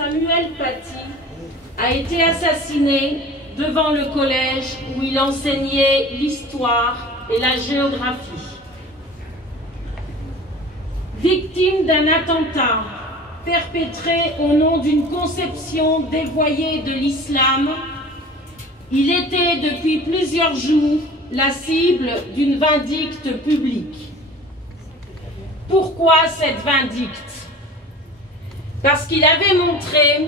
Samuel Paty a été assassiné devant le collège où il enseignait l'histoire et la géographie. Victime d'un attentat perpétré au nom d'une conception dévoyée de l'islam, il était depuis plusieurs jours la cible d'une vindicte publique. Pourquoi cette vindicte? Parce qu'il avait montré,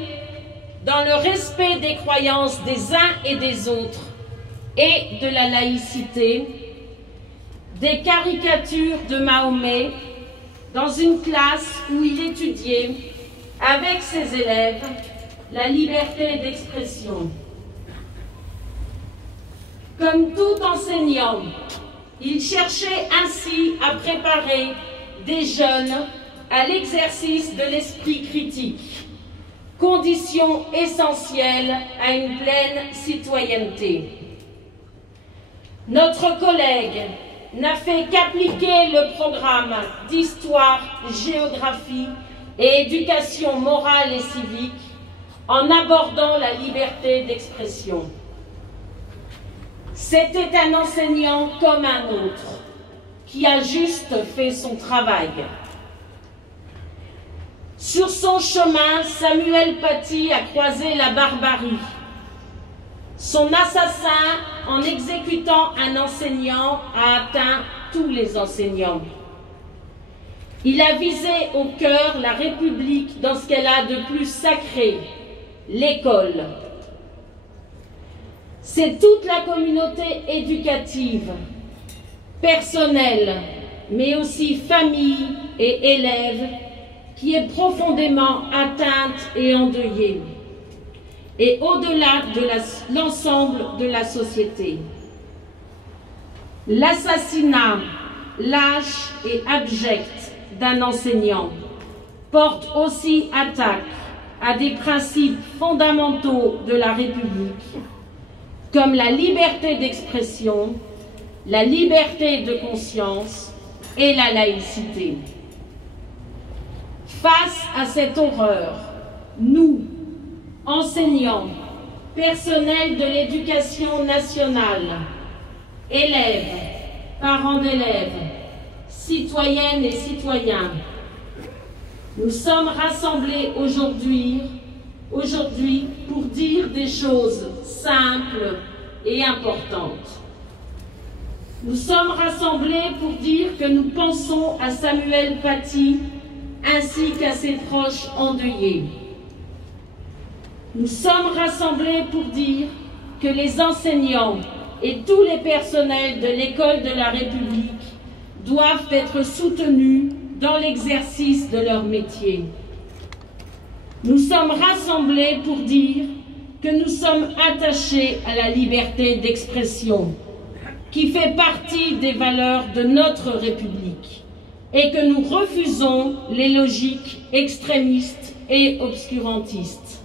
dans le respect des croyances des uns et des autres et de la laïcité, des caricatures de Mahomet dans une classe où il étudiait avec ses élèves la liberté d'expression. Comme tout enseignant, il cherchait ainsi à préparer des jeunes à l'exercice de l'esprit critique, condition essentielle à une pleine citoyenneté. Notre collègue n'a fait qu'appliquer le programme d'histoire, géographie et éducation morale et civique en abordant la liberté d'expression. C'était un enseignant comme un autre, qui a juste fait son travail. Sur son chemin, Samuel Paty a croisé la barbarie. Son assassin, en exécutant un enseignant, a atteint tous les enseignants. Il a visé au cœur la République dans ce qu'elle a de plus sacré, l'école. C'est toute la communauté éducative, personnelle, mais aussi famille et élèves, qui est profondément atteinte et endeuillée, et au-delà de l'ensemble de la société. L'assassinat lâche et abject d'un enseignant porte aussi attaque à des principes fondamentaux de la République, comme la liberté d'expression, la liberté de conscience et la laïcité. Face à cette horreur, nous, enseignants, personnels de l'éducation nationale, élèves, parents d'élèves, citoyennes et citoyens, nous sommes rassemblés aujourd'hui pour dire des choses simples et importantes. Nous sommes rassemblés pour dire que nous pensons à Samuel Paty ainsi qu'à ses proches endeuillés. Nous sommes rassemblés pour dire que les enseignants et tous les personnels de l'École de la République doivent être soutenus dans l'exercice de leur métier. Nous sommes rassemblés pour dire que nous sommes attachés à la liberté d'expression, qui fait partie des valeurs de notre République, et que nous refusons les logiques extrémistes et obscurantistes.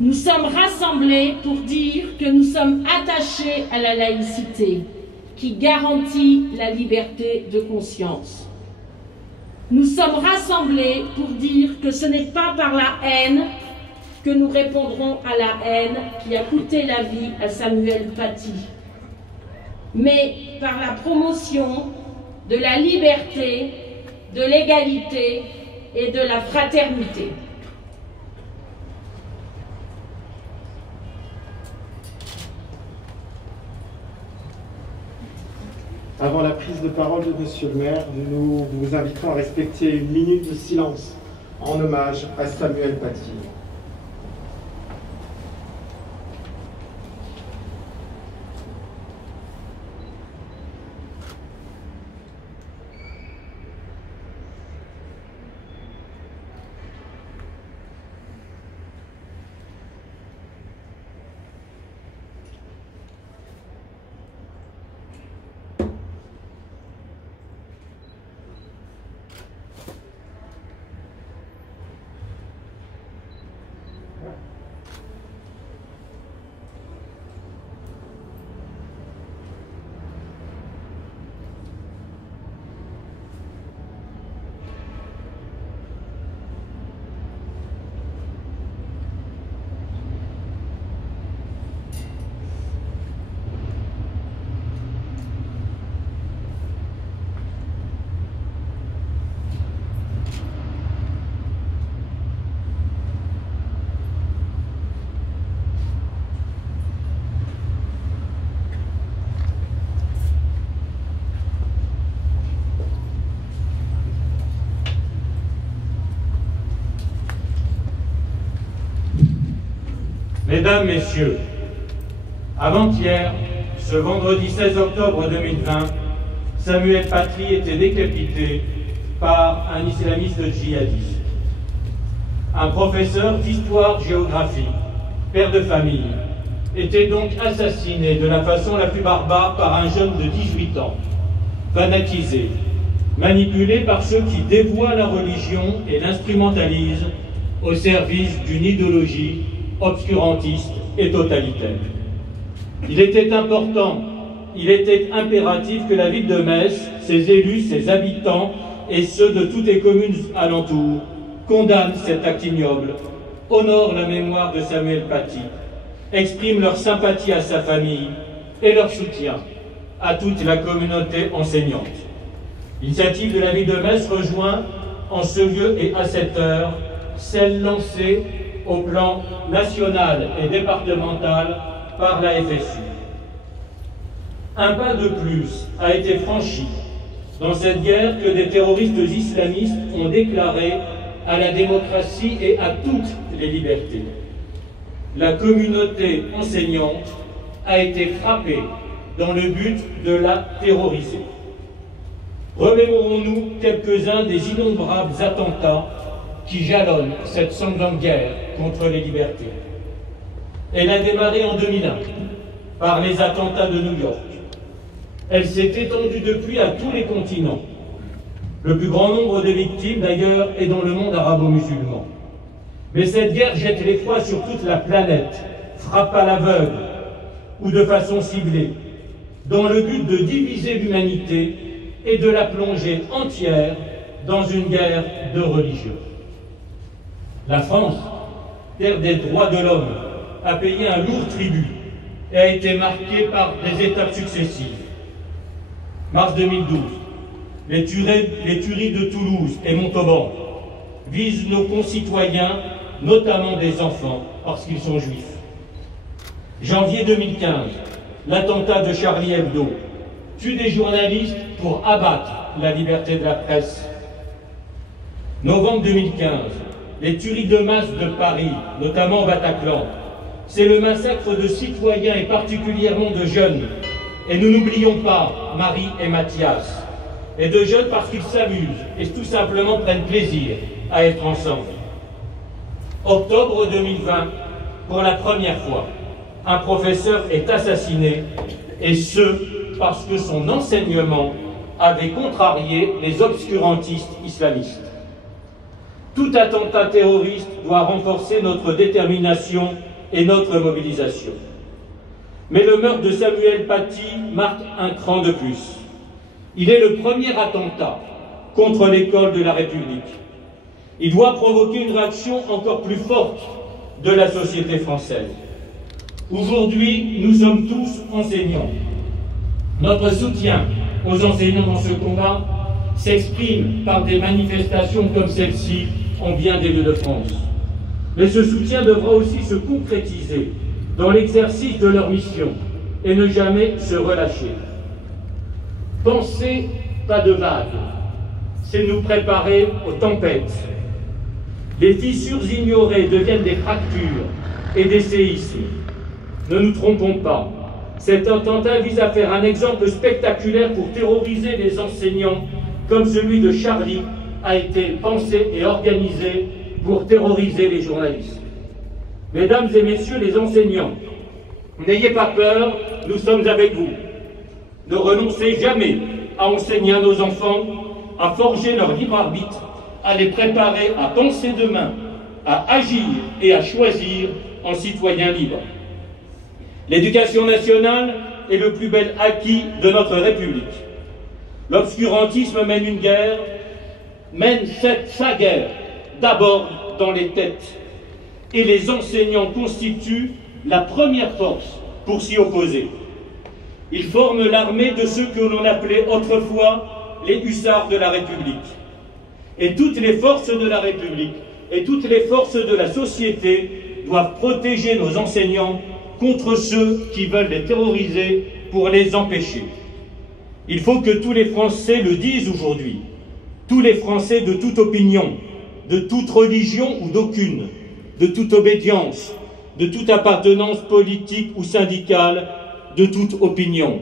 Nous sommes rassemblés pour dire que nous sommes attachés à la laïcité, qui garantit la liberté de conscience. Nous sommes rassemblés pour dire que ce n'est pas par la haine que nous répondrons à la haine qui a coûté la vie à Samuel Paty, mais par la promotion de la liberté, de l'égalité et de la fraternité. Avant la prise de parole de Monsieur le maire, nous vous invitons à respecter une minute de silence en hommage à Samuel Paty. Mesdames, Messieurs, avant-hier, ce vendredi 16 octobre 2020, Samuel Paty était décapité par un islamiste djihadiste. Un professeur d'histoire-géographie, père de famille, était donc assassiné de la façon la plus barbare par un jeune de 18 ans, fanatisé, manipulé par ceux qui dévoient la religion et l'instrumentalisent au service d'une idéologie obscurantiste et totalitaire. Il était important, il était impératif que la ville de Metz, ses élus, ses habitants et ceux de toutes les communes alentours condamnent cet acte ignoble, honorent la mémoire de Samuel Paty, expriment leur sympathie à sa famille et leur soutien à toute la communauté enseignante. L'initiative de la ville de Metz rejoint en ce lieu et à cette heure celle lancée au plan national et départemental par la FSU. Un pas de plus a été franchi dans cette guerre que des terroristes islamistes ont déclarée à la démocratie et à toutes les libertés. La communauté enseignante a été frappée dans le but de la terroriser. Remémorons-nous quelques-uns des innombrables attentats qui jalonnent cette sanglante guerre contre les libertés. Elle a démarré en 2001 par les attentats de New York. Elle s'est étendue depuis à tous les continents. Le plus grand nombre de victimes, d'ailleurs, est dans le monde arabo-musulman. Mais cette guerre jette l'effroi sur toute la planète, frappe à l'aveugle ou de façon ciblée, dans le but de diviser l'humanité et de la plonger entière dans une guerre de religion. La France, terre des droits de l'homme, a payé un lourd tribut et a été marquée par des étapes successives. Mars 2012, les tueries de Toulouse et Montauban visent nos concitoyens, notamment des enfants, parce qu'ils sont juifs. Janvier 2015, l'attentat de Charlie Hebdo tue des journalistes pour abattre la liberté de la presse. Novembre 2015, les tueries de masse de Paris, notamment au Bataclan, c'est le massacre de citoyens et particulièrement de jeunes. Et nous n'oublions pas Marie et Mathias. Et de jeunes parce qu'ils s'amusent et tout simplement prennent plaisir à être ensemble. Octobre 2020, pour la première fois, un professeur est assassiné, et ce, parce que son enseignement avait contrarié les obscurantistes islamistes. Tout attentat terroriste doit renforcer notre détermination et notre mobilisation. Mais le meurtre de Samuel Paty marque un cran de plus. Il est le premier attentat contre l'école de la République. Il doit provoquer une réaction encore plus forte de la société française. Aujourd'hui, nous sommes tous enseignants. Notre soutien aux enseignants dans ce combat s'exprime par des manifestations comme celle-ci en bien des lieux de France. Mais ce soutien devra aussi se concrétiser dans l'exercice de leur mission et ne jamais se relâcher. Penser pas de vagues, c'est nous préparer aux tempêtes. Les fissures ignorées deviennent des fractures et des séismes. Ne nous trompons pas, cet attentat vise à faire un exemple spectaculaire pour terroriser les enseignants, comme celui de Charlie a été pensé et organisé pour terroriser les journalistes. Mesdames et messieurs les enseignants, n'ayez pas peur, nous sommes avec vous. Ne renoncez jamais à enseigner à nos enfants, à forger leur libre arbitre, à les préparer à penser demain, à agir et à choisir en citoyens libres. L'éducation nationale est le plus bel acquis de notre République. L'obscurantisme mène une guerre, mène sa guerre, d'abord dans les têtes. Et les enseignants constituent la première force pour s'y opposer. Ils forment l'armée de ceux que l'on appelait autrefois les hussards de la République. Et toutes les forces de la République et toutes les forces de la société doivent protéger nos enseignants contre ceux qui veulent les terroriser pour les empêcher. Il faut que tous les Français le disent aujourd'hui, tous les Français de toute opinion, de toute religion ou d'aucune, de toute obédience, de toute appartenance politique ou syndicale, de toute opinion.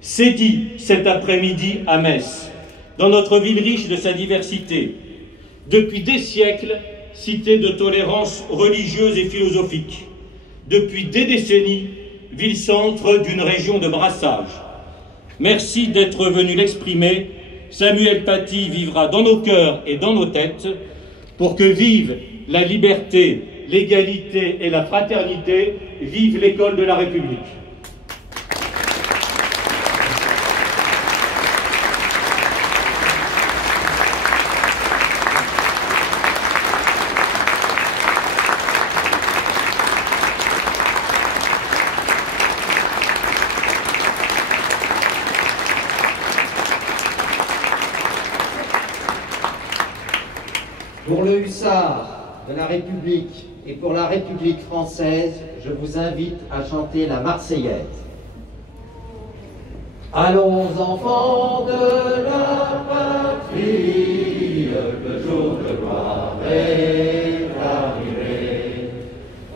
C'est dit cet après-midi à Metz, dans notre ville riche de sa diversité, depuis des siècles, cité de tolérance religieuse et philosophique, depuis des décennies, ville-centre d'une région de brassage. Merci d'être venu l'exprimer. Samuel Paty vivra dans nos cœurs et dans nos têtes pour que vive la liberté, l'égalité et la fraternité, vive l'école de la République. Pour le hussard de la République et pour la République française, je vous invite à chanter la Marseillaise. Allons enfants de la patrie, le jour de gloire est arrivé.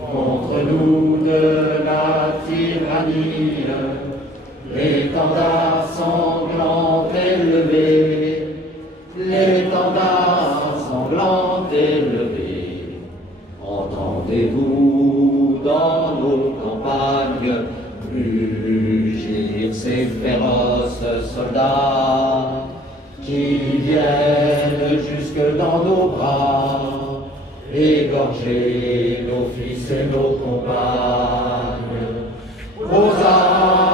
Contre nous de la tyrannie, l'étendard sanglant élevé, l'étendard sanglant élevé. Entendez-vous dans nos campagnes rugir ces féroces soldats qui viennent jusque dans nos bras égorger nos fils et nos compagnes. Aux armes